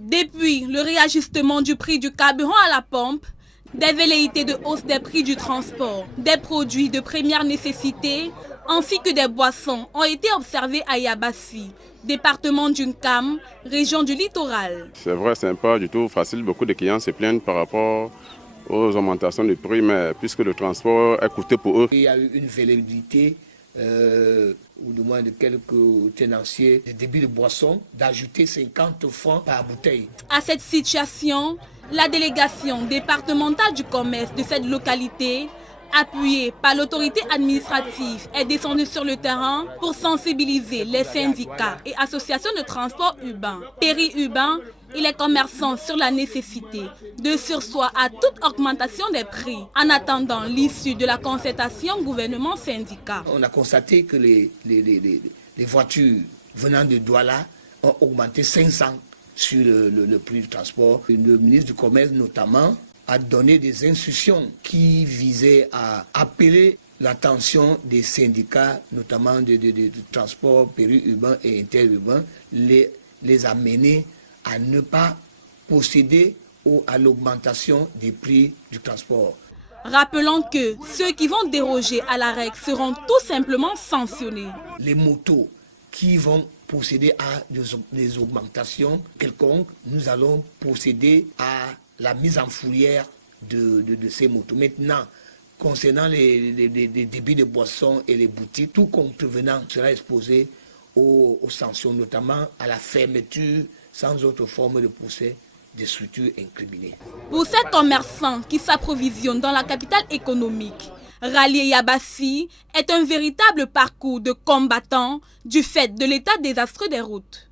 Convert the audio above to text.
Depuis le réajustement du prix du carburant à la pompe, des velléités de hausse des prix du transport, des produits de première nécessité, ainsi que des boissons ont été observées à Yabassi, département d'Unkam, région du littoral. C'est vrai, c'est pas du tout facile. Beaucoup de clients se plaignent par rapport aux augmentations de prix, mais puisque le transport est coûteux pour eux. Il y a eu une velléité, ou du moins de quelques tenanciers, des débits de boissons, d'ajouter 50 francs par bouteille. À cette situation, la délégation départementale du commerce de cette localité, appuyée par l'autorité administrative, est descendue sur le terrain pour sensibiliser les syndicats et associations de transport urbain, périurbain et les commerçants sur la nécessité de surseoir à toute augmentation des prix en attendant l'issue de la concertation gouvernement-syndicat. On a constaté que les voitures venant de Douala ont augmenté 500 sur le prix du transport. Le ministre du Commerce notamment a donné des instructions qui visaient à appeler l'attention des syndicats, notamment de transport périurbain et interurbain, les amener à ne pas procéder à l'augmentation des prix du transport. Rappelons que ceux qui vont déroger à la règle seront tout simplement sanctionnés. Les motos qui vont procéder à des augmentations quelconques, nous allons procéder à la mise en fourrière de ces motos. Maintenant, concernant les débits de boissons et les boutiques, tout contrevenant sera exposé aux sanctions, notamment à la fermeture sans autre forme de procès des structures incriminées. Pour ces commerçants qui s'approvisionnent dans la capitale économique, rallier Yabassi est un véritable parcours de combattants du fait de l'état désastreux des routes.